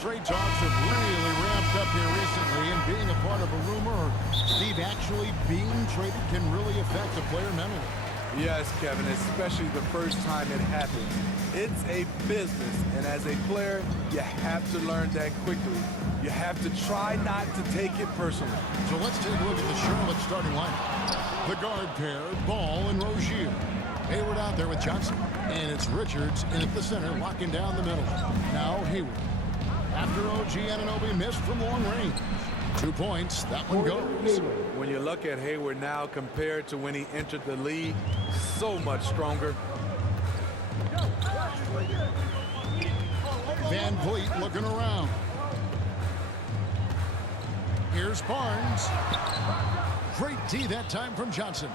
trade talks have really ramped up here recently, and being a part of a rumor or Steve actually being traded can really affect a player mentally. Yes, Kevin, especially the first time it happens. It's a business, and as a player, you have to learn that quickly. You have to try not to take it personally. So let's take a look at the Charlotte starting lineup. The guard pair, Ball and Rozier. Hayward out there with Johnson. And it's Richards in at the center, locking down the middle. Now Hayward. After OG Anunoby missed from long range. 2 points, that one goes. When you look at Hayward now compared to when he entered the league, so much stronger. Van Vliet looking around. Here's Barnes. Great D that time from Johnson.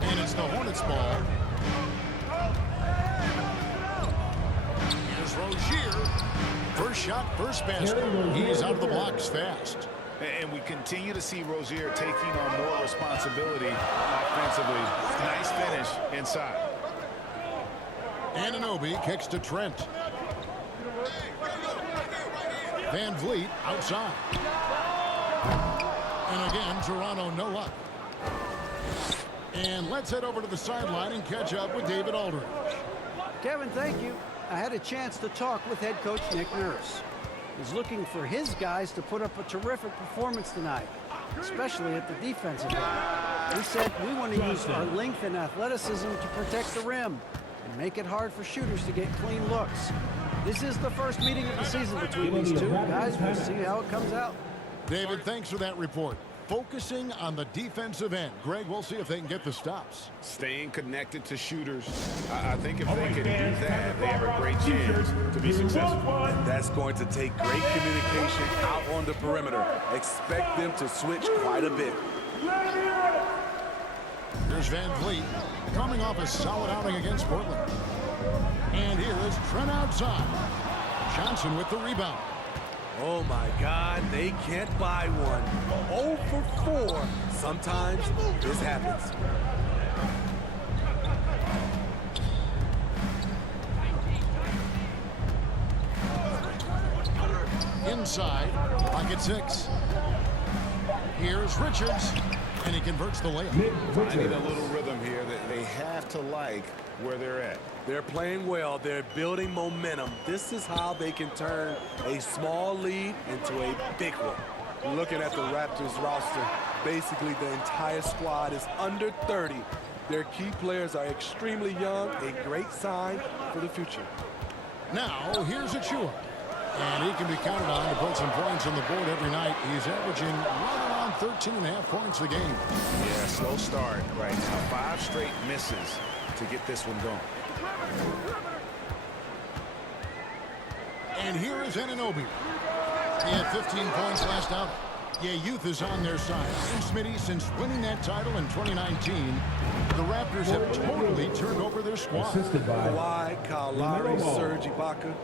And it's the Hornets ball. Here's Rozier. First shot, first basket. He's out of the blocks fast. And we continue to see Rozier taking on more responsibility offensively. Nice finish inside. Anunoby kicks to Trent. Van Vliet outside. And again, Toronto no luck. And let's head over to the sideline and catch up with David Aldridge. Kevin, thank you. I had a chance to talk with head coach Nick Nurse. He's looking for his guys to put up a terrific performance tonight, especially at the defensive end. He said, we want to use our length and athleticism to protect the rim and make it hard for shooters to get clean looks. This is the first meeting of the season between these two guys. We'll see how it comes out. David, thanks for that report. Focusing on the defensive end. Greg, we'll see if they can get the stops. Staying connected to shooters. I think if they can do that, they have a great chance to be successful. That's going to take great communication out on the perimeter. Expect them to switch quite a bit. Here's Van Vliet coming off a solid outing against Portland. And here is Trent outside. Johnson with the rebound. Oh my God, they can't buy one. 0 for 4. Sometimes this happens. Inside, pocket 6. Here's Richards, and he converts the layup. Finding a little rhythm here that they have to like where they're at. They're playing well. They're building momentum. This is how they can turn a small lead into a big one. Looking at the Raptors roster, basically the entire squad is under 30. Their key players are extremely young, a great sign for the future. Now, here's Achua. And he can be counted on to put some points on the board every night. He's averaging right around 13.5 points a game. Yeah, slow start right now. 5 straight misses to get this one going. And here is Anunoby. He had 15 points last out. Yeah, youth is on their side. And Smitty, since winning that title in 2019, the Raptors have totally turned over their squad. Kawhi, Kyle Lowry, Serge Ibaka,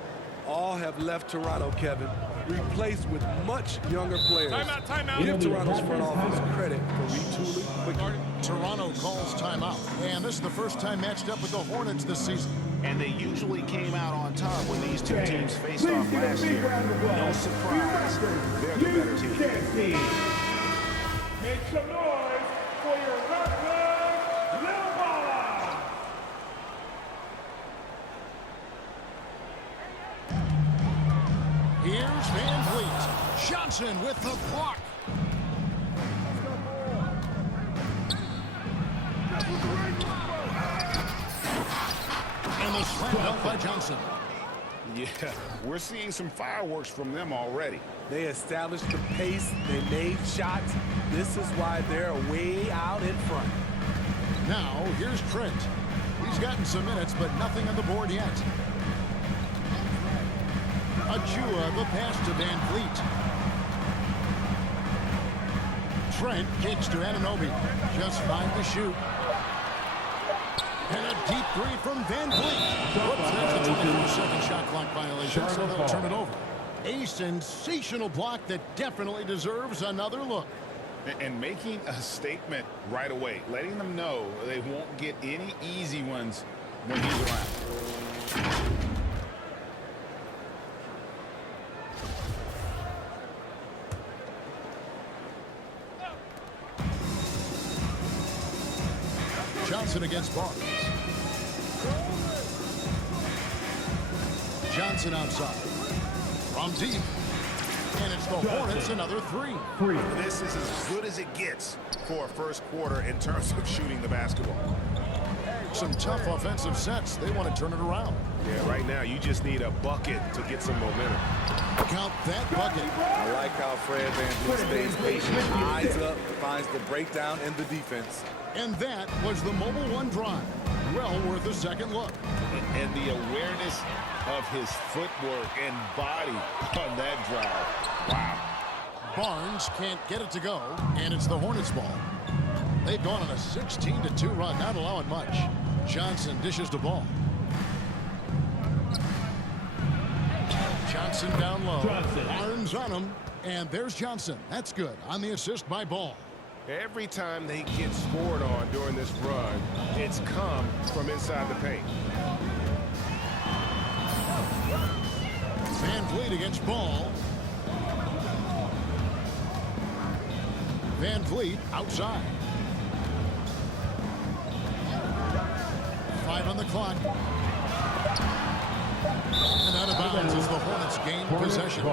all have left Toronto, Kevin, replaced with much younger players. Timeout. Give Toronto's front office credit for retooling quickly. Toronto calls timeout. And this is the first time matched up with the Hornets this season. And they usually came out on top when these two teams faced off last year. No surprise, they're the better team. Make some noise for your Raptors, Little Ball! Here's Van Vliet. Johnson with the block. And the slam up by Johnson. Yeah, we're seeing some fireworks from them already. They established the pace. They made shots. This is why they're way out in front. Now, here's Trent. He's gotten some minutes, but nothing on the board yet. Achua, the pass to Van Vliet. Trent kicks to Anunoby. Just fine to shoot. And a deep three from Van Vliet. Whoops, there's the 24-second shot clock violation, so they'll turn it over. A sensational block that definitely deserves another look. And making a statement right away, letting them know they won't get any easy ones when he's around. Johnson against Barnes. Johnson outside. From deep. And it's the Hornets another three. This is as good as it gets for a first quarter in terms of shooting the basketball. Some tough offensive sets. They want to turn it around. Yeah, right now you just need a bucket to get some momentum. Count that bucket. I like how Fred VanVleet stays patient, eyes up, finds the breakdown in the defense. And that was the Mobile One drive. Well worth a second look. And the awareness of his footwork and body on that drive. Wow. Barnes can't get it to go, and it's the Hornets ball. They've gone on a 16-2 run, not allowing much. Johnson dishes the ball. Johnson down low. Barnes on him, and there's Johnson. That's good on the assist by Ball. Every time they get scored on during this run, it's come from inside the paint. VanVleet against Ball. VanVleet outside. 5 on the clock. And out of bounds as the Hornets gain possession.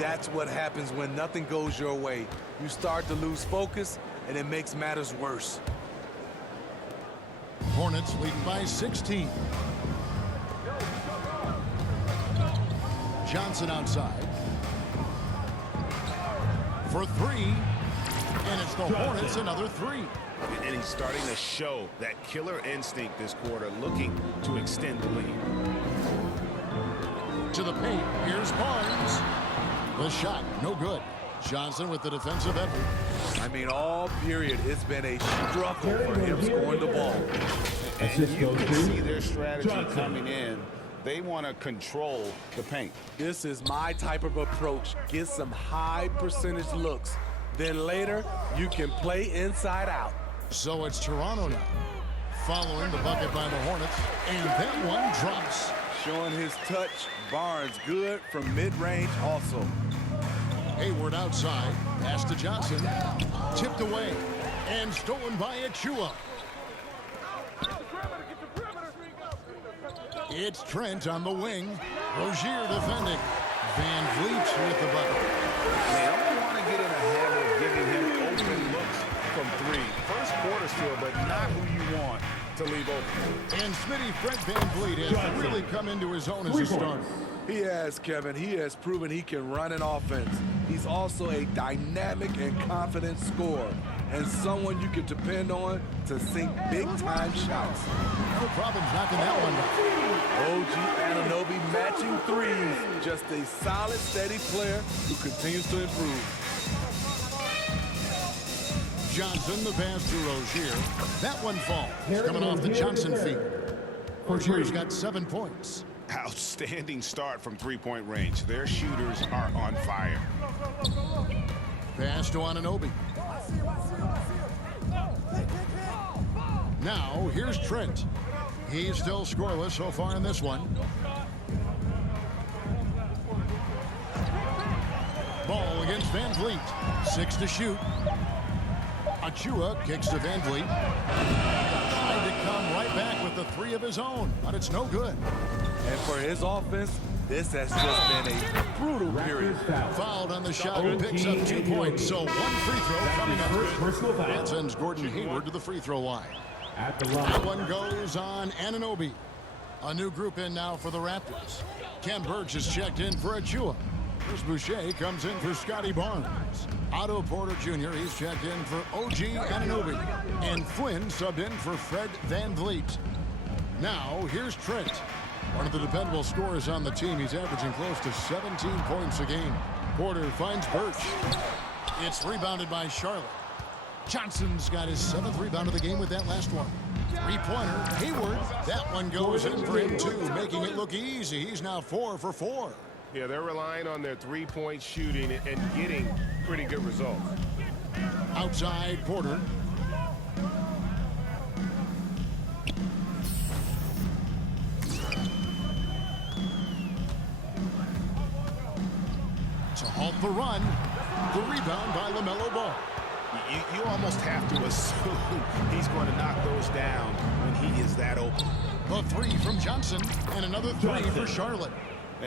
That's what happens when nothing goes your way. You start to lose focus, and it makes matters worse. Hornets leading by 16. Johnson outside. For three. And it's the Hornets another three. And he's starting to show that killer instinct this quarter, looking to extend the lead. To the paint. Here's Barnes. The shot, no good. Johnson with the defensive effort. I mean, all period, it's been a struggle for him scoring the ball. And you can see their strategy coming in. They want to control the paint. This is my type of approach. Get some high percentage looks. Then later, you can play inside out. So it's Toronto now. Following the bucket by the Hornets. And that one drops. Showing his touch. Barnes good from mid-range also. Hayward outside. Pass to Johnson. Tipped away. And stolen by Achua. It's Trent on the wing. Rozier defending. VanVleet with the bucket. They don't want to get in a habit of giving him open looks from three. First quarter still, but not who you want to leave open. And Smitty, Fred VanVleet has really come into his own as a starter. He has, Kevin. He has proven he can run an offense. He's also a dynamic and confident scorer, and someone you can depend on to sink big-time shots. No problems knocking that one down. OG Anunoby matching threes. Just a solid, steady player who continues to improve. Johnson, the pass to Rozier. That one falls. Coming off the Johnson feed. Rozier's got 7 points. Outstanding start from three-point range. Their shooters are on fire. Pass to Anunoby. Now, here's Trent. He's still scoreless so far in this one. Ball against VanVleet. 6 to shoot. Achua kicks to VanVleet. Tried to come right back with the three of his own, but it's no good. And for his offense, this has just been a brutal period. Fouled on the shot and picks up 2 points. So one free throw coming up. That sends Gordon Hayward to the free throw line. That one goes on Anunoby. A new group in now for the Raptors. Ken Burge is checked in for Achua. Chris Boucher comes in for Scotty Barnes. Otto Porter Jr. he's checked in for OG Anunoby. And Flynn subbed in for Fred VanVleet. Now here's Trent. One of the dependable scorers on the team. He's averaging close to 17 points a game. Porter finds Birch. It's rebounded by Charlotte. Johnson's got his 7th rebound of the game with that last one. Three-pointer, Hayward. That one goes in for him too, making it look easy. He's now 4 for 4. Yeah, they're relying on their three-point shooting and getting pretty good results. Outside, Porter. To halt the run. The rebound by LaMelo Ball. You almost have to assume he's going to knock those down when he is that open. The three from Johnson, and another three for Charlotte.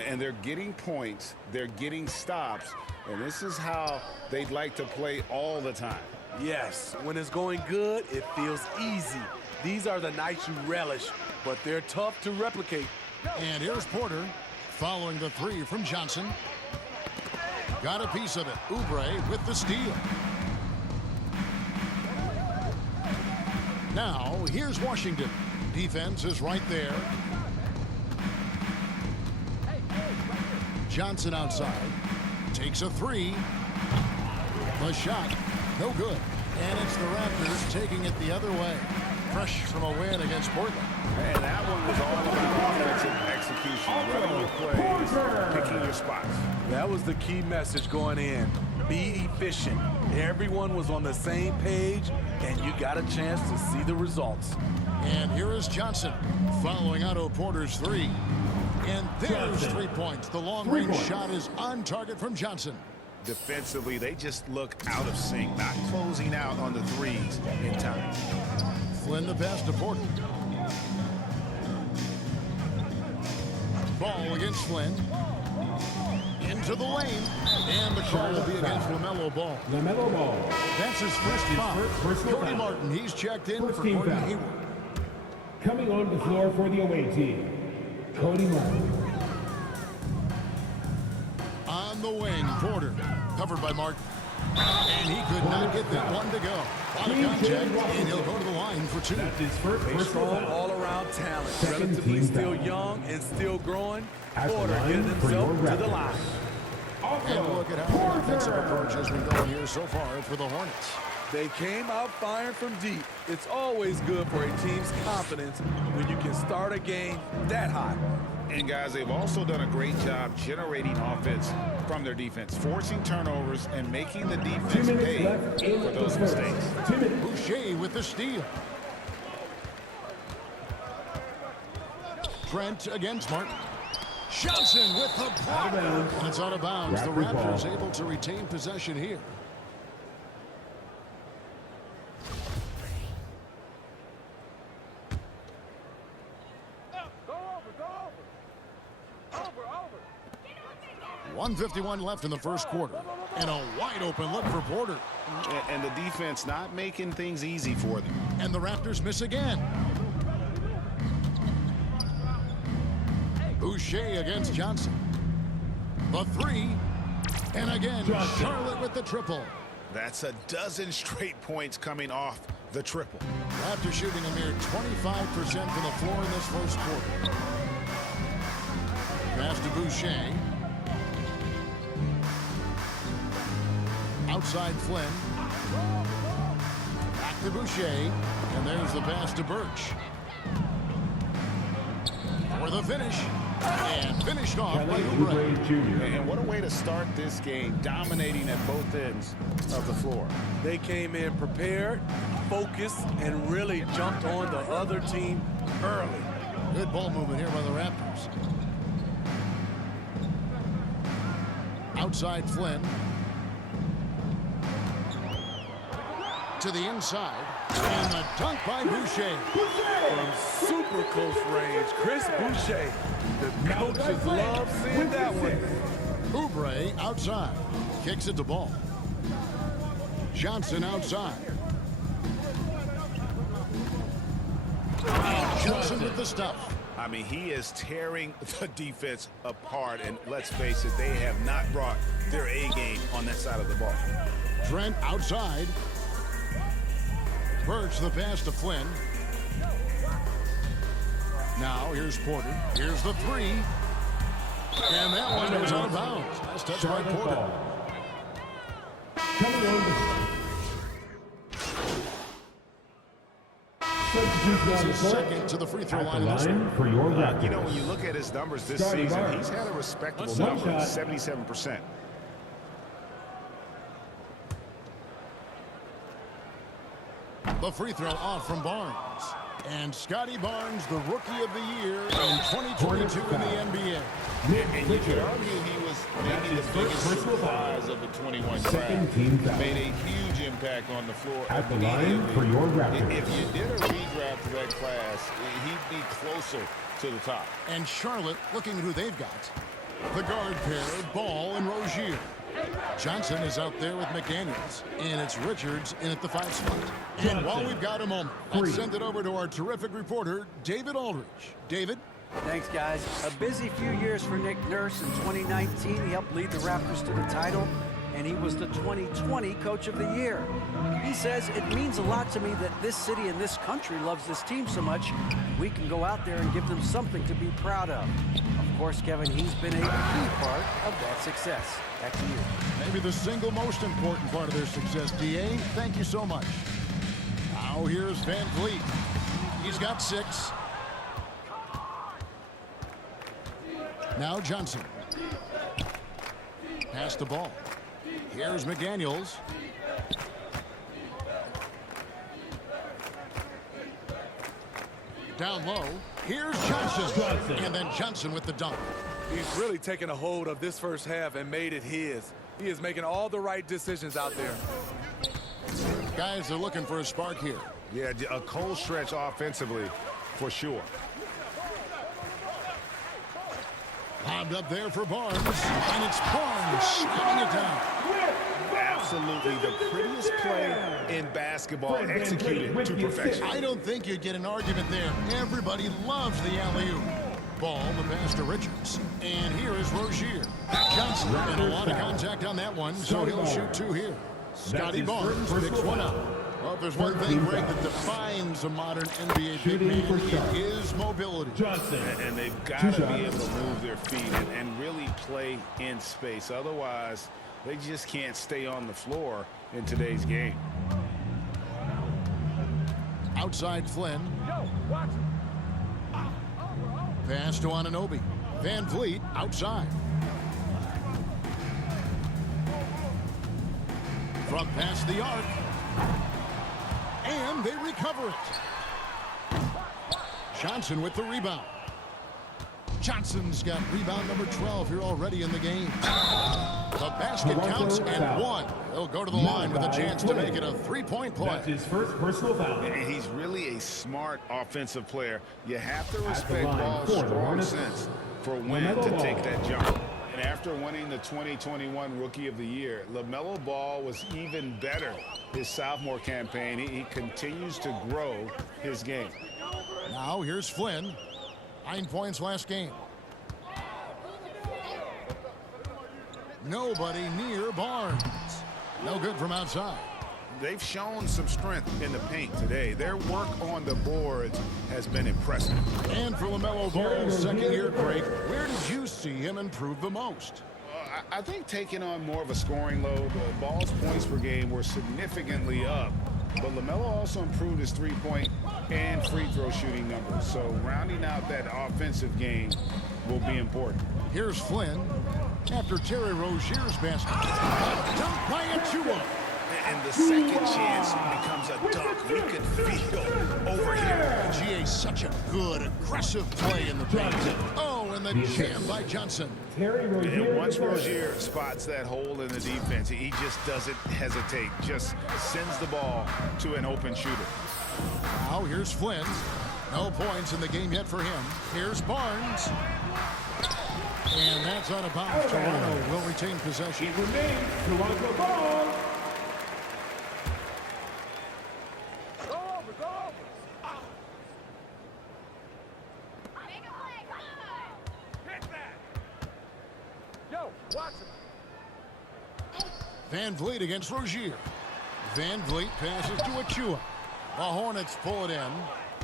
And they're getting points, they're getting stops, and this is how they'd like to play all the time. Yes, when it's going good, it feels easy. These are the nights you relish, but they're tough to replicate. And here's Porter, following the three from Johnson. Got a piece of it. Oubre with the steal. Now, here's Washington. Defense is right there. Johnson outside. Takes a three. The shot, no good. And it's the Raptors taking it the other way. Fresh from a win against Portland. And that one was all about offensive execution, running your plays, picking your spots. That was the key message going in. Be efficient. Everyone was on the same page, and you got a chance to see the results. And here is Johnson following Otto Porter's three. And there's 3 points. The long-range shot is on target from Johnson. Defensively, they just look out of sync, not closing out on the threes in time. Flynn the pass to Porter. Ball against Flynn. Into the lane. And the call will be against LaMelo Ball. LaMelo Ball. That's his first foul. Cody Martin, he's checked in for team Gordon foul. Hayward. Coming on the floor for the away team, Cody Martin. On the wing, Porter. Covered by Martin. And he could not get that one to go. Out of contact, and he'll go to the line for two. That's his first A strong all-around talent. Relatively still young and still growing. Porter getting himself to the line. And look at how the defensive approach has been going here so far for the Hornets. They came out firing from deep. It's always good for a team's confidence when you can start a game that hot. And guys, they've also done a great job generating offense from their defense, forcing turnovers and making the defense pay for those mistakes. Boucher with the steal. Trent against Martin. Johnson with the block. And it's out of bounds. The Raptors able to retain possession here. .151 left in the first quarter. And a wide open look for Porter. And the defense not making things easy for them. And the Raptors miss again. Boucher against Johnson. The three. And again, Charlotte with the triple. That's a dozen straight points coming off the triple. Raptors shooting a mere 25% from the floor in this first quarter. Pass to Boucher. Outside Flynn. Back to Boucher. And there's the pass to Birch. For the finish. And finished off by Oubre. And what a way to start this game, dominating at both ends of the floor. They came in prepared, focused, and really jumped on the other team early. Good ball movement here by the Raptors. Outside Flynn. To the inside. And a dunk by Boucher. From super close range, Chris Boucher. The coaches love seeing that one. Oubre outside. Kicks it to Ball. Johnson outside. Johnson with the stuff. I mean, he is tearing the defense apart. And let's face it, they have not brought their A game on that side of the ball. Trent outside. Birch the pass to Flynn. Now here's Porter. Here's the three. And that one goes out of bounds. Nice touch by Porter. Coming on This is second to the free throw line. for your Raptors. You know, when you look at his numbers this season, he's had a respectable number, 77%. The free throw off from Barnes. And Scotty Barnes, the Rookie of the Year in 2022 in the NBA. And you could argue he was maybe the biggest surprise of the 21 draft. Made a huge impact impact on the floor At the line for your Raptors. If you did a redraft to that class, he'd be closer to the top. And Charlotte, looking at who they've got. The guard pair, Ball and Rozier. Johnson is out there with McDaniels, and it's Richards in at the 5 spot. And while we've got a moment, let's send it over to our terrific reporter, David Aldridge. David? Thanks, guys. A busy few years for Nick Nurse. In 2019, he helped lead the Raptors to the title, and he was the 2020 Coach of the Year. He says, it means a lot to me that this city and this country loves this team so much, we can go out there and give them something to be proud of. Of course, Kevin, he's been a key part of that success. Back to you. Maybe the single most important part of their success, D.A. Thank you so much. Now here's Van Vliet. He's got 6. Now Johnson. Pass the ball. Here's McDaniels. Down low. Here's Johnson. And then Johnson with the dunk. He's really taken a hold of this first half and made it his. He is making all the right decisions out there. Guys are looking for a spark here. Yeah, a cold stretch offensively, for sure. Lobbed up there for Barnes. And it's Barnes slamming it down. Absolutely the prettiest play in basketball executed to perfection. I don't think you'd get an argument there. Everybody loves the alley-oop. Ball, the pass to Richards. And here is Rozier. Johnson, and a lot of contact on that one, so he'll shoot 2 here. Scotty Barnes picks one up. Well, if there's one thing, Greg, that defines a modern NBA big man, it is mobility. And they've got to be able to move their feet and really play in space. Otherwise, they just can't stay on the floor in today's game. Outside Flynn. Pass to Anunoby. Van Vliet outside. From past the arc. And they recover it. Johnson with the rebound. Johnson's got rebound number 12 here already in the game. The basket counts and 1. He'll go to the line with a chance to make it a 3-point play. That's his first personal foul. And he's really a smart offensive player. You have to respect Ball's strong sense for when to take that jump. And after winning the 2021 Rookie of the Year, LaMelo Ball was even better his sophomore campaign. He continues to grow his game. Now here's Flynn. 9 points last game. Nobody near Barnes. No good from outside. They've shown some strength in the paint today. Their work on the boards has been impressive. And for LaMelo Ball's second-year break, where did you see him improve the most? I think taking on more of a scoring load. Ball's points per game were significantly up. But LaMelo also improved his three-point and free throw shooting numbers. So rounding out that offensive game will be important. Here's Flynn after Terry Rozier's basket. Dunk by Achua. And the second chance becomes a dunk. We could feel over here. GA, such a good, aggressive play in the paint. Oh, and the jam by Johnson. And once Rozier spots that hole in the defense, he just doesn't hesitate. Just sends the ball to an open shooter. Now here's Flynn. No points in the game yet for him. Here's Barnes. And that's out of bounds. Toronto will retain possession. It remains Toronto ball. Van Vliet against Rozier. Van Vliet passes to Achua. The Hornets pull it in.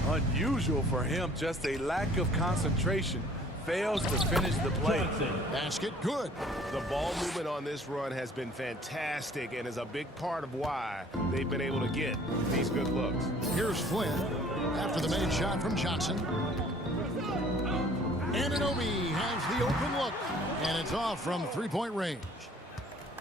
Unusual for him, just a lack of concentration. Fails to finish the play. Basket good. The ball movement on this run has been fantastic and is a big part of why they've been able to get these good looks. Here's Flynn after the made shot from Johnson. Anunoby has the open look, and it's off from three-point range.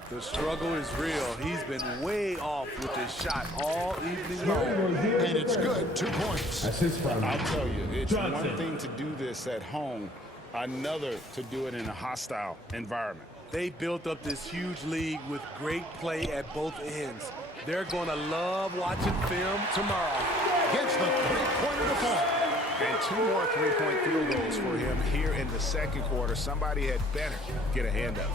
The struggle is real. He's been way off with his shot all evening long. And it's good. 2 points. I'll tell you, it's one thing to do this at home, another to do it in a hostile environment. They built up this huge lead with great play at both ends. They're going to love watching film tomorrow. Gets the three-pointer to fall. And 2 more three-point field goals for him here in the second quarter. Somebody had better get a hand up.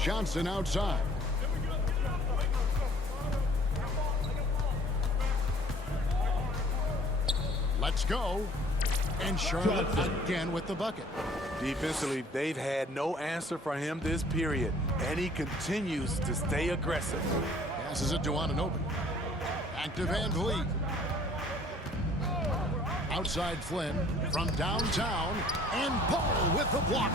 Johnson outside. Let's go. And Charlotte again with the bucket. Defensively, they've had no answer for him this period, and he continues to stay aggressive. Passes it to Anunoby. Back to Van Vliet. Outside Flynn from downtown, and Ball with the block.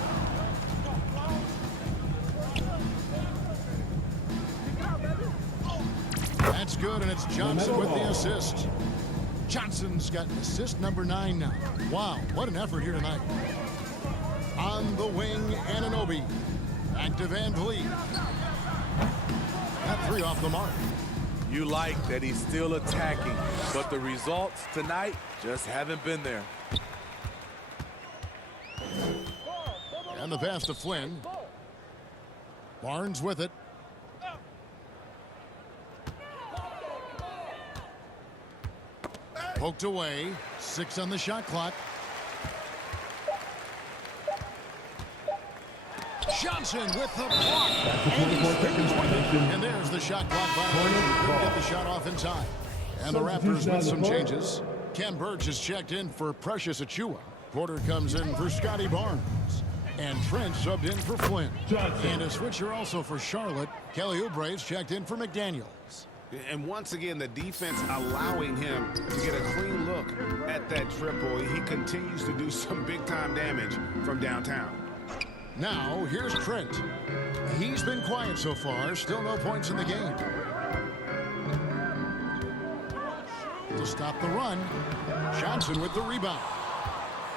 That's good, and it's Johnson with the assist. Johnson's got assist number 9 now. Wow, what an effort here tonight. On the wing, Anunoby. Back to Van Vliet. That 3 off the mark. You like that he's still attacking, but the results tonight just haven't been there. And the pass to Flynn. Barnes with it. Poked away. 6 on the shot clock. Johnson with the block. And there's the shot clock violation. Couldn't get the shot off in time. And the Raptors with some changes. Ken Burge is checked in for Precious Achiuwa. Porter comes in for Scotty Barnes. And Trent subbed in for Flynn. And a switcher also for Charlotte. Kelly Oubre's checked in for McDaniels. And once again, the defense allowing him to get a clean look at that triple. He continues to do some big-time damage from downtown. Now, here's Trent. He's been quiet so far. Still no points in the game. To stop the run, Johnson with the rebound.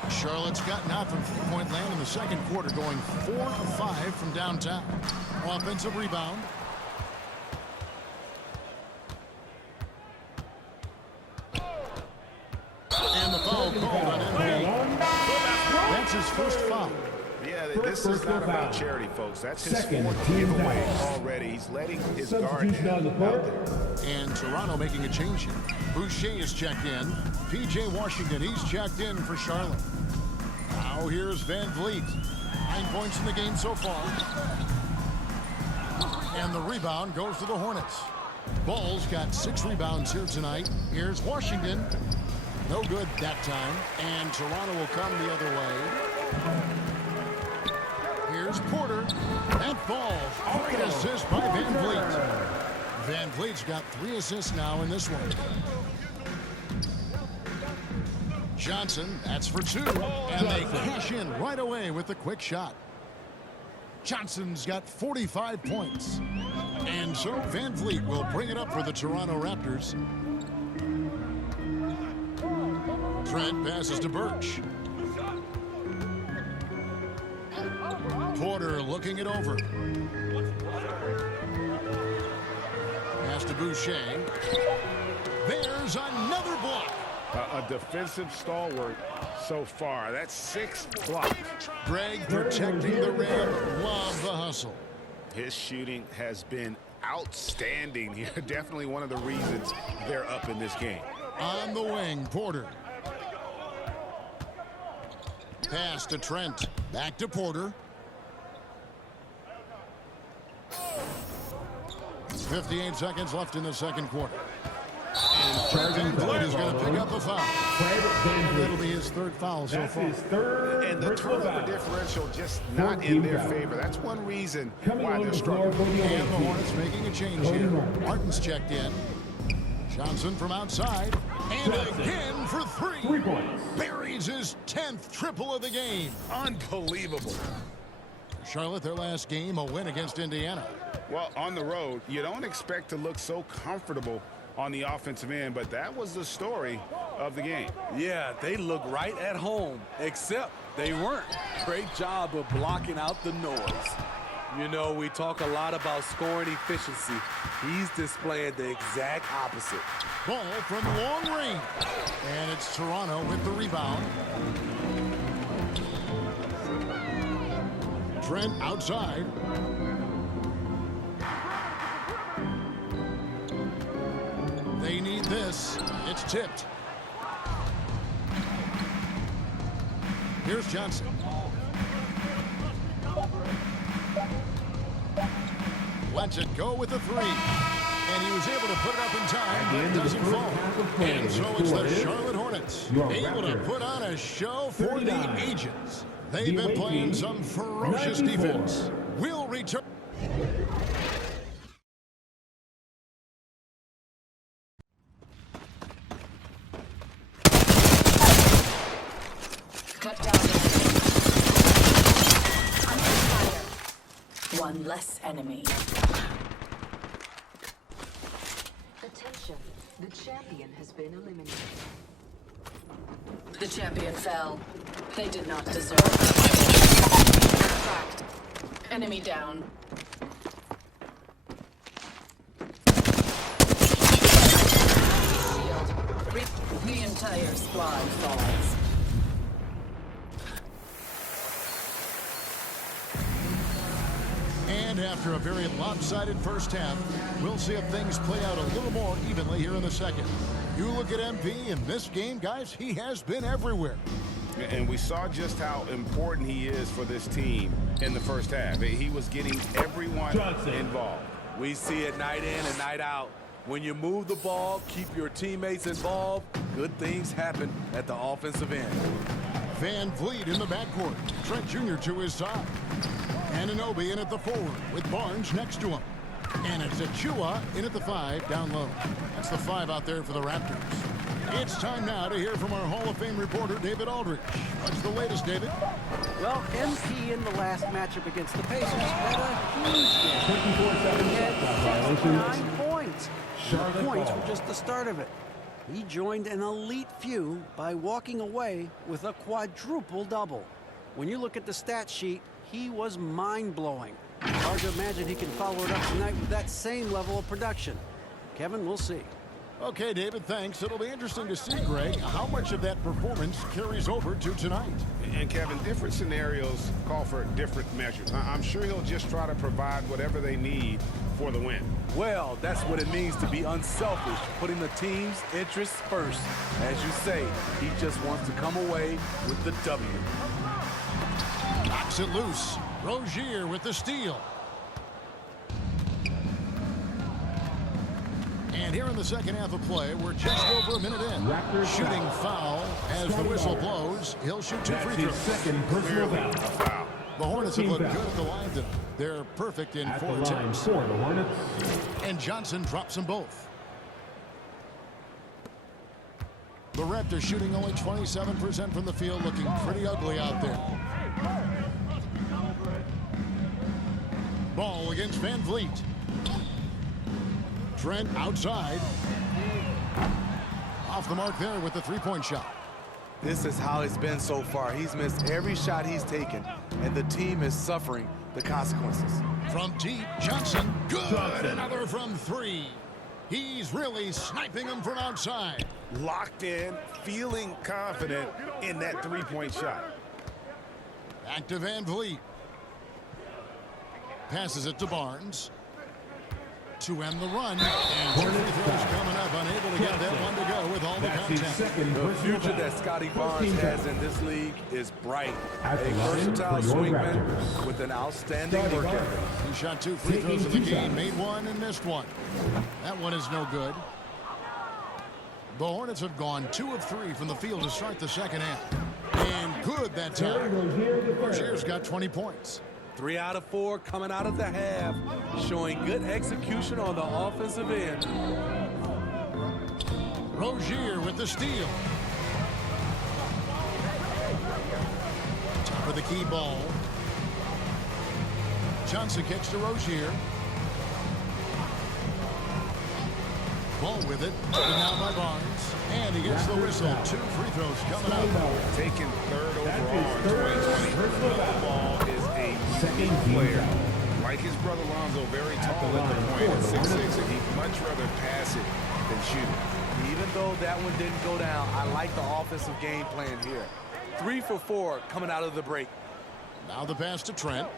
Charlotte's gotten out from three-point land in the second quarter, going 4 of 5 from downtown. Offensive rebound. And the foul called on MB. That's his first foul. Yeah, this is not about charity, folks. That's his fourth giveaway already. He's letting his guard down out there. And Toronto making a change here. Boucher is checked in. P.J. Washington, he's checked in for Charlotte. Now here's Van Vliet. 9 points in the game so far. And the rebound goes to the Hornets. Ball's got 6 rebounds here tonight. Here's Washington. No good that time. And Toronto will come the other way. Here's Porter. That ball. Great assist by Van Vliet. Van Vliet's got 3 assists now in this one. Johnson, that's for 2. And they cash in right away with the quick shot. Johnson's got 45 points. And so Van Vliet will bring it up for the Toronto Raptors. Trent passes to Birch. Porter looking it over. Pass to Boucher. There's another block. A defensive stalwart so far. That's 6 blocks. Greg protecting the rim. Love the hustle. His shooting has been outstanding here. Definitely one of the reasons they're up in this game. On the wing, Porter. Pass to Trent. Back to Porter. 58 seconds left in the second quarter. And Van Vliet is going to pick up a foul. That'll be his 3rd foul so far. And the turnover differential just not in their favor. That's one reason why they're struggling. And the Hornets making a change here. Martin's checked in. Johnson from outside. And again for 3. Buries his 10th triple of the game. Unbelievable. Charlotte, their last game, a win against Indiana. Well, on the road, you don't expect to look so comfortable on the offensive end, but that was the story of the game. Yeah, they look right at home, except they weren't. Great job of blocking out the noise. You know, we talk a lot about scoring efficiency. He's displaying the exact opposite. Ball from long range. And it's Toronto with the rebound. Trent outside. this. It's tipped. Here's Johnson. Lets it go with the three. And he was able to put it up in time, but it doesn't fall. And so it's the Charlotte Hornets able to put on a show for the ages. They've been playing some ferocious defense. We'll return. Cut down. Under fire. One less enemy. Attention, the champion has been eliminated. The champion fell. They did not deserve. Cracked. Enemy down. Shield. The entire squad falls. And after a very lopsided first half, we'll see if things play out a little more evenly here in the second. You look at MP in this game, guys, he has been everywhere. And we saw just how important he is for this team in the first half. He was getting everyone involved. We see it night in and night out. When you move the ball, keep your teammates involved, good things happen at the offensive end. Van Vliet in the backcourt. Trent Jr. to his side. Anunoby in at the forward with Barnes next to him. And it's Achua in at the 5 down low. That's the 5 out there for the Raptors. It's time now to hear from our Hall of Fame reporter, David Aldridge. What's the latest, David? Well, MP in the last matchup against the Pacers had a huge game. He had 69 points. The points were just the start of it. He joined an elite few by walking away with a quadruple double. When you look at the stat sheet, he was mind-blowing. Hard to imagine he can follow it up tonight with that same level of production. Kevin, we'll see. Okay, David, thanks. It'll be interesting to see, Greg, how much of that performance carries over to tonight. And Kevin, different scenarios call for different measures. I'm sure he'll just try to provide whatever they need for the win. Well, that's what it means to be unselfish, putting the team's interests first. As you say, he just wants to come away with the W. Knocks it loose. Rozier with the steal. And here in the second half of play, we're just over a minute in. Shooting foul as the whistle blows. He'll shoot 2 free throws. Second personal foul. The Hornets have looked good at the line tonight. They're perfect in 4 attempts. For the Hornets. And Johnson drops them both. The Raptors shooting only 27% from the field, looking pretty ugly out there. Ball against Van Vliet. Trent outside. Off the mark there with the three-point shot. This is how it's been so far. He's missed every shot he's taken, and the team is suffering the consequences. From deep, Johnson. Good. Another from 3. He's really sniping them from outside. Locked in, feeling confident in that three-point shot. Back to Van Vliet. Passes it to Barnes. To end the run. And 2 free throws coming up. Unable to get that one to go with all the contact. The future that Scotty Barnes has in this league is bright. A versatile swingman with an outstanding work ethic. He shot 2 free throws in the game, made 1 and missed 1. That one is no good. The Hornets have gone 2 of 3 from the field to start the second half. And good that time. Rozier's got 20 points. 3 out of 4 coming out of the half, showing good execution on the offensive end. Rozier with the steal. Top of the key ball. Johnson kicks to Rozier. Ball with it. Taken out by Barnes. And he gets the whistle. 2 free throws coming up. Taken 3rd overall in 2020. The ball is a second player. Like his brother Lonzo, very tall at the point at 6'6", and he'd much rather pass it than shoot. Even though that one didn't go down, I like the offensive game plan here. 3 for 4 coming out of the break. Now the pass to Trent.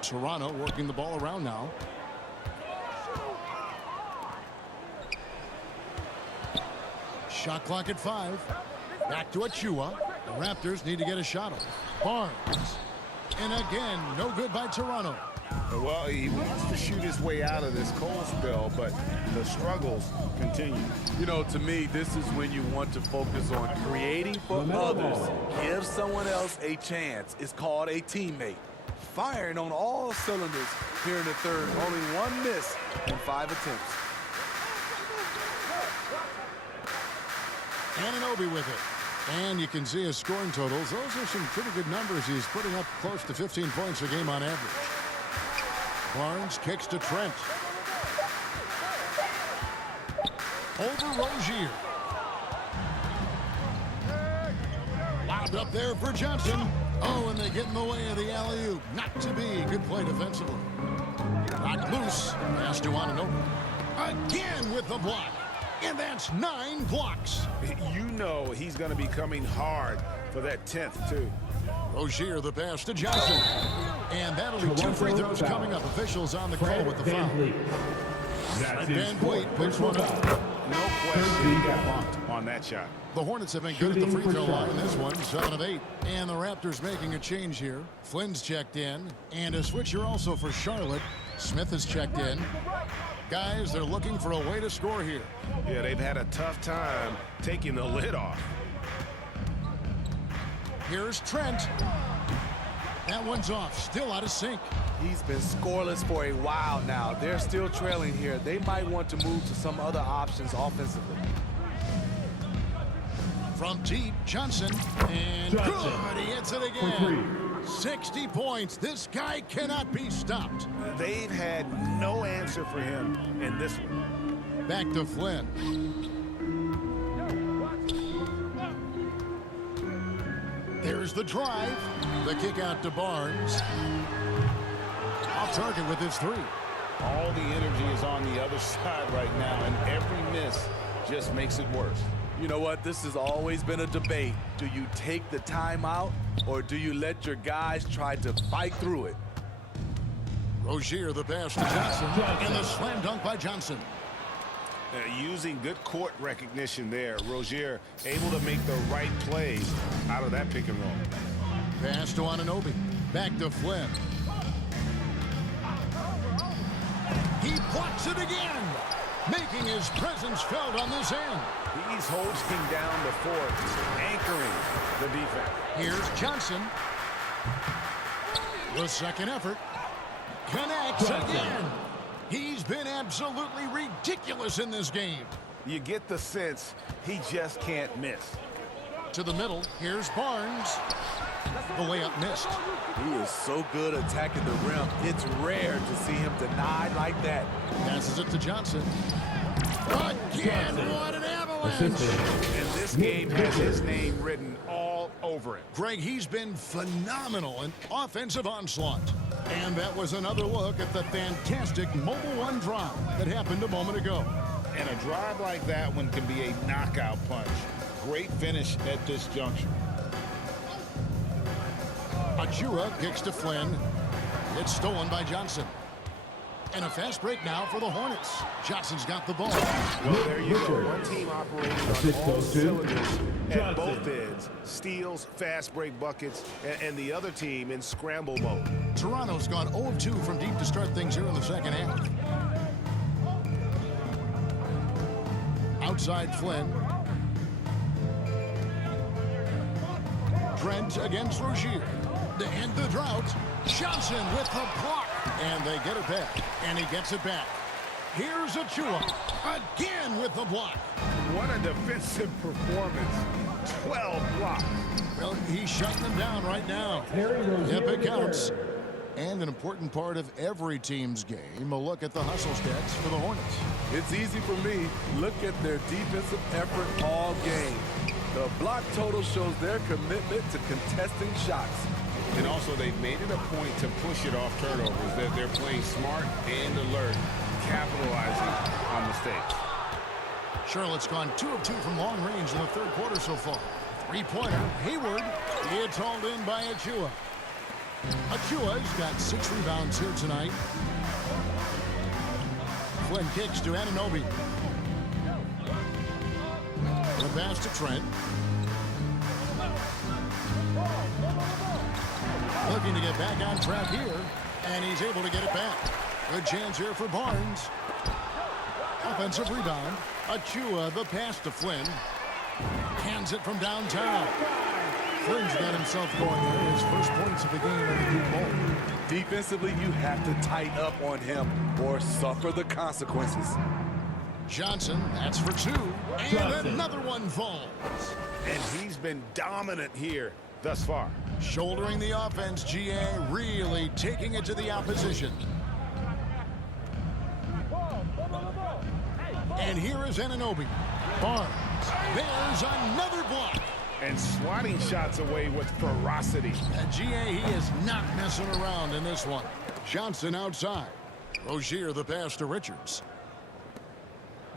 Toronto working the ball around now. Shot clock at 5. Back to Achua. The Raptors need to get a shot off. Barnes. And again, no good by Toronto. Well, he wants to shoot his way out of this cold spell, but the struggles continue. You know, to me, this is when you want to focus on creating for others. Give someone else a chance. It's called a teammate. Firing on all cylinders here in the third. Only one miss in 5 attempts. Anunoby with it. And you can see his scoring totals. Those are some pretty good numbers. He's putting up close to 15 points a game on average. Barnes kicks to Trent. Over Rozier. Lobbed up there for Johnson. Oh, and they get in the way of the alley-oop. Not to be. Good play defensively. Knocked loose. Pass to Anunoby. Again with the block. And that's 9 blocks. You know he's going to be coming hard for that 10th, too. Rozier, the pass to Johnson. And that'll be 2 free throws coming up. Officials on the call with the foul. Van Vliet picks one up. No question he got bumped on that shot. The Hornets have been good at the free throw line in this one, 7 of 8. And the Raptors making a change here. Flynn's checked in. And a switcher also for Charlotte. Smith has checked in. Guys, they're looking for a way to score here. Yeah, they've had a tough time taking the lid off. Here's Trent. That one's off. Still out of sync. He's been scoreless for a while now. They're still trailing here. They might want to move to some other options offensively. From deep, Johnson. And good. He hits it again. 60 points. This guy cannot be stopped. They've had no answer for him in this one. Back to Flynn. There's the drive. The kick out to Barnes. Off target with his 3. All the energy is on the other side right now, and every miss just makes it worse. You know what? This has always been a debate. Do you take the timeout or do you let your guys try to fight through it? Rozier, the pass to Johnson. And the slam dunk by Johnson. Using good court recognition there. Rozier able to make the right plays out of that pick and roll. Pass to Anunoby. Back to Flynn. He blocks it again, making his presence felt on this end. He's holding down the fort, anchoring the defense. Here's Johnson. The second effort. Connects again. He's been absolutely ridiculous in this game. You get the sense he just can't miss. To the middle, here's Barnes. The layup missed. He is so good attacking the rim. It's rare to see him denied like that. Passes it to Johnson. Again, what an avalanche. And this game has his name written all over it. Greg, he's been phenomenal in offensive onslaught. And that was another look at the fantastic Mobile One drive that happened a moment ago. And a drive like that one can be a knockout punch. Great finish at this juncture. Achua kicks to Flynn. It's stolen by Johnson. And a fast break now for the Hornets. Johnson's got the ball. Well, there you go. One team operating on all cylinders at both ends. Steals, fast break buckets, and the other team in scramble mode. Toronto's gone 0 of 2 from deep to start things here in the second half. Outside Flynn. Trent against Rozier. To end the drought, Johnson with the block. And they get it back. And he gets it back. Here's Achua. Again with the block. What a defensive performance. 12 blocks. Well, he's shutting them down right now. Yep, it counts. And an important part of every team's game, a look at the hustle stats for the Hornets. It's easy for me. Look at their defensive effort all game. The block total shows their commitment to contesting shots. And also, they've made it a point to push it off turnovers. That they're playing smart and alert, capitalizing on mistakes. Charlotte's gone 2 of 2 from long range in the third quarter so far. Three-pointer, Hayward. It's hauled in by Achua. Achua's got 6 rebounds here tonight. Flynn kicks to Anunoby. The pass to Trent. Looking to get back on track here, and he's able to get it back. Good chance here for Barnes. Offensive rebound. Achua, the pass to Flynn. Hands it from downtown. Flynn's got himself going there. His first points of the game in the Duke Bowl. Defensively, you have to tighten up on him or suffer the consequences. Johnson, that's for two. And another one falls. And he's been dominant here thus far. Shouldering the offense, GA really taking it to the opposition. And here is Anunoby. Barnes. There's another block. And swatting shots away with ferocity. GA, he is not messing around in this one. Johnson outside. Rozier the pass to Richards.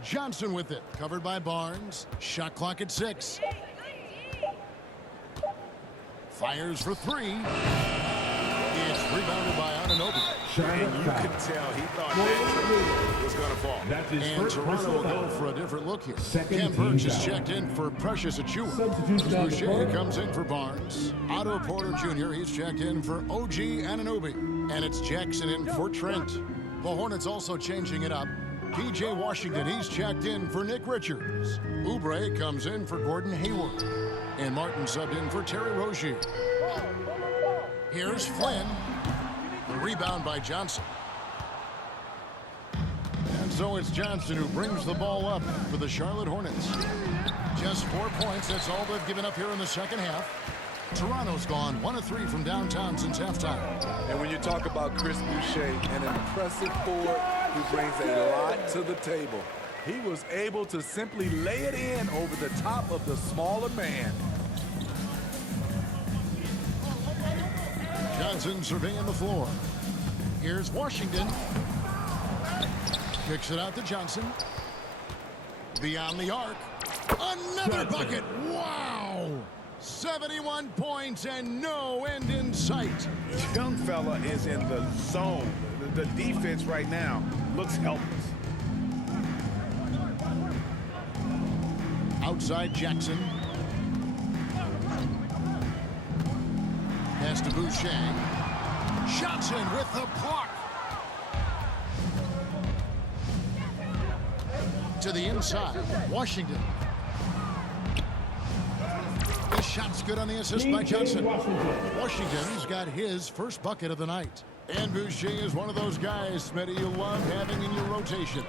Johnson with it. Covered by Barnes. Shot clock at 6. Fires for 3. It's rebounded by Anunoby. And you could tell he thought that was going to fall. And Toronto will go for a different look here. Cam Burks is checked in for Precious Achua. Boucher comes in for Barnes. Otto Porter Jr. he's checked in for OG Anunoby. And it's Jackson in for Trent. The Hornets also changing it up. PJ Washington, he's checked in for Nick Richards. Oubre comes in for Gordon Hayward. And Martin subbed in for Terry Rozier. Here's Flynn. The rebound by Johnson. And so it's Johnson who brings the ball up for the Charlotte Hornets. Just 4 points. That's all they've given up here in the second half. Toronto's gone 1 of 3 from downtown since halftime. And when you talk about Chris Boucher, an impressive forward who brings a lot to the table. He was able to simply lay it in over the top of the smaller man. Johnson surveying the floor. Here's Washington. Kicks it out to Johnson. Beyond the arc. Another bucket. Wow. 71 points and no end in sight. Young fella is in the zone. The defense right now looks helpless. Outside Jackson. Pass to Boucher. Johnson with the block. To the inside. Washington. The shot's good on the assist by Johnson. Washington's got his first bucket of the night. And Boucher is one of those guys, Smitty, you love having in your rotation.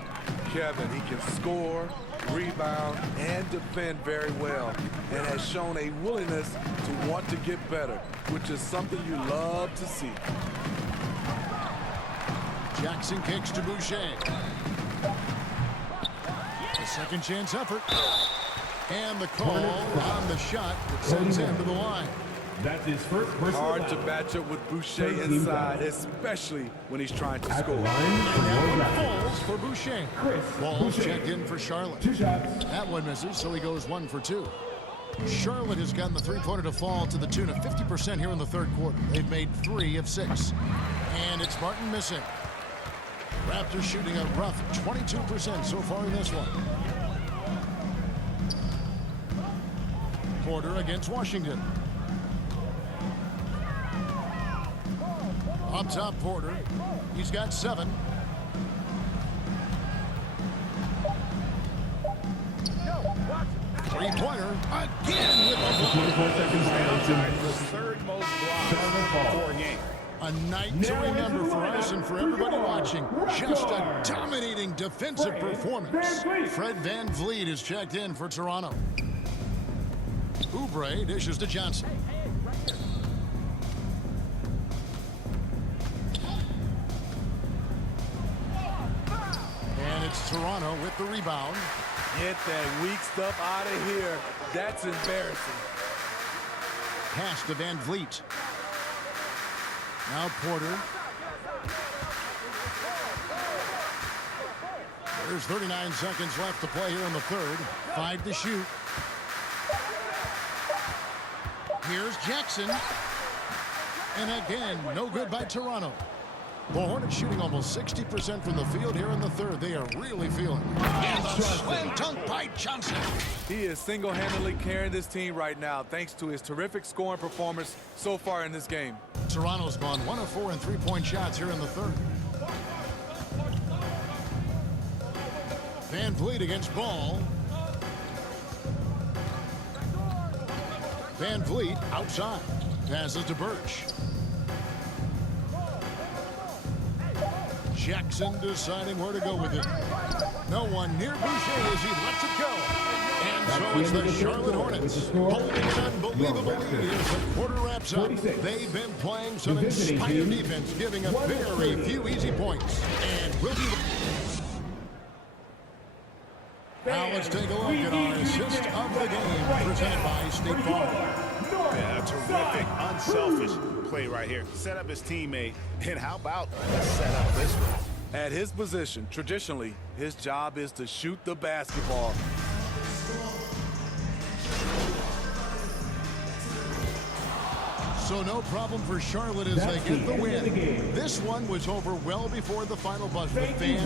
Kevin, he can score, rebound, and defend very well, and has shown a willingness to want to get better, which is something you love to see. Jackson kicks to Boucher. A second chance effort. And the call on the shot that sends him to the line. That's his first personal Hard to foul. match up with Boucher inside, especially when he's trying to At the score. line And that for one Raptors. falls for Boucher. Chris Ball's Boucher. checked in for Charlotte. 2 shots. That one misses, so he goes 1 for 2. Charlotte has gotten the three-pointer to fall to the tune of 50% here in the third quarter. They've made 3 of 6. And it's Martin missing. Raptors shooting a rough 22% so far in this one. Porter against Washington. Up top, Porter. He's got 7. Three-pointer again with the block. 24 seconds violation. The third most blocks for a game. A night to remember for us and for everybody watching. Just a dominating defensive performance. Fred VanVleet is checked in for Toronto. Oubre dishes to Johnson. And it's Toronto with the rebound. Get that weak stuff out of here. That's embarrassing. Pass to VanVleet. Now Porter. There's 39 seconds left to play here in the third. 5 to shoot. Here's Jackson. And again, no good by Toronto. The Hornets shooting almost 60% from the field here in the third. They are really feeling it. And the slam dunk by Johnson. He is single-handedly carrying this team right now thanks to his terrific scoring performance so far in this game. Toronto's gone 1 of 4 in three-point shots here in the third. Van Vliet against Ball. Van Vliet outside. Passes to Birch. Jackson deciding where to go with it. No one near Boucher as he lets it go. And so it's the Charlotte Hornets holding an unbelievable lead as the quarter wraps up. They've been playing some inspired defense, giving up very few easy points. And we'll be... Now let's take a look at our assist of the game presented by State Farm. Yeah, a terrific, unselfish play right here. Set up his teammate, and how about set up this one? At his position, traditionally, his job is to shoot the basketball. So no problem for Charlotte as they get the win. This one was over well before the final buzzer. The fans